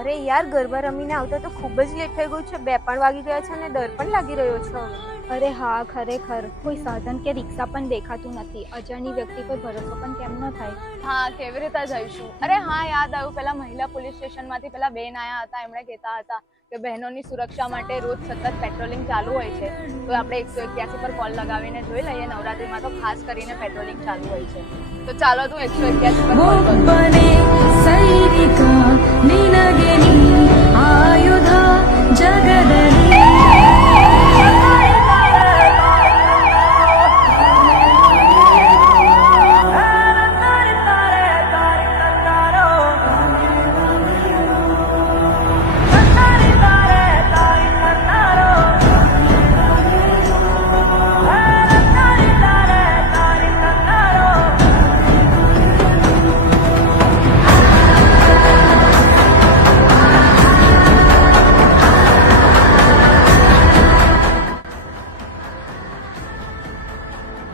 અરે યાર ગરબા રમીને આવતા તો ખૂબ જ લેટ થઈ ગયું છે. બે પણ વાગી ગયા છે અને ડર પણ લાગી રહ્યો છે અરે હા ખરેખર. કોઈ સાધન કે રિક્ષા પણ દેખાતું નથી. અજાણી વ્યક્તિ પર ભરોસો પણ કેમ ન થાય? હા કેવી રીતે જઈશું? અરે હા યાદ આવ્યું. પેલા મહિલા પોલીસ સ્ટેશનમાંથી પેલા બેન આયા હતા. એમણે કહેતા હતા કે બહેનોની સુરક્ષા માટે રોજ સતત પેટ્રોલિંગ ચાલુ હોય છે. તો આપણે એકસો એક્યાસી પર કોલ લગાવીને જોઈ લઈએ. નવરાત્રીમાં તો ખાસ કરીને પેટ્રોલિંગ ચાલુ હોય છે. તો ચાલો તું એકસો એક્યાસી પર કોલ કરું.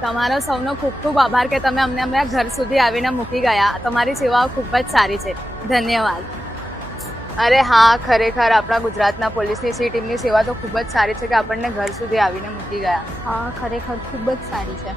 તમારો સૌનો ખૂબ ખૂબ આભાર કે તમે અમને અમારા ઘર સુધી આવીને મૂકી ગયા. તમારી સેવાઓ ખૂબ જ સારી છે. ધન્યવાદ. અરે હા, ખરેખર આપણા ગુજરાતના પોલીસની સી ટીમની સેવા તો ખૂબ જ સારી છે કે આપણને ઘર સુધી આવીને મૂકી ગયા. હા, ખરેખર ખૂબ જ સારી છે.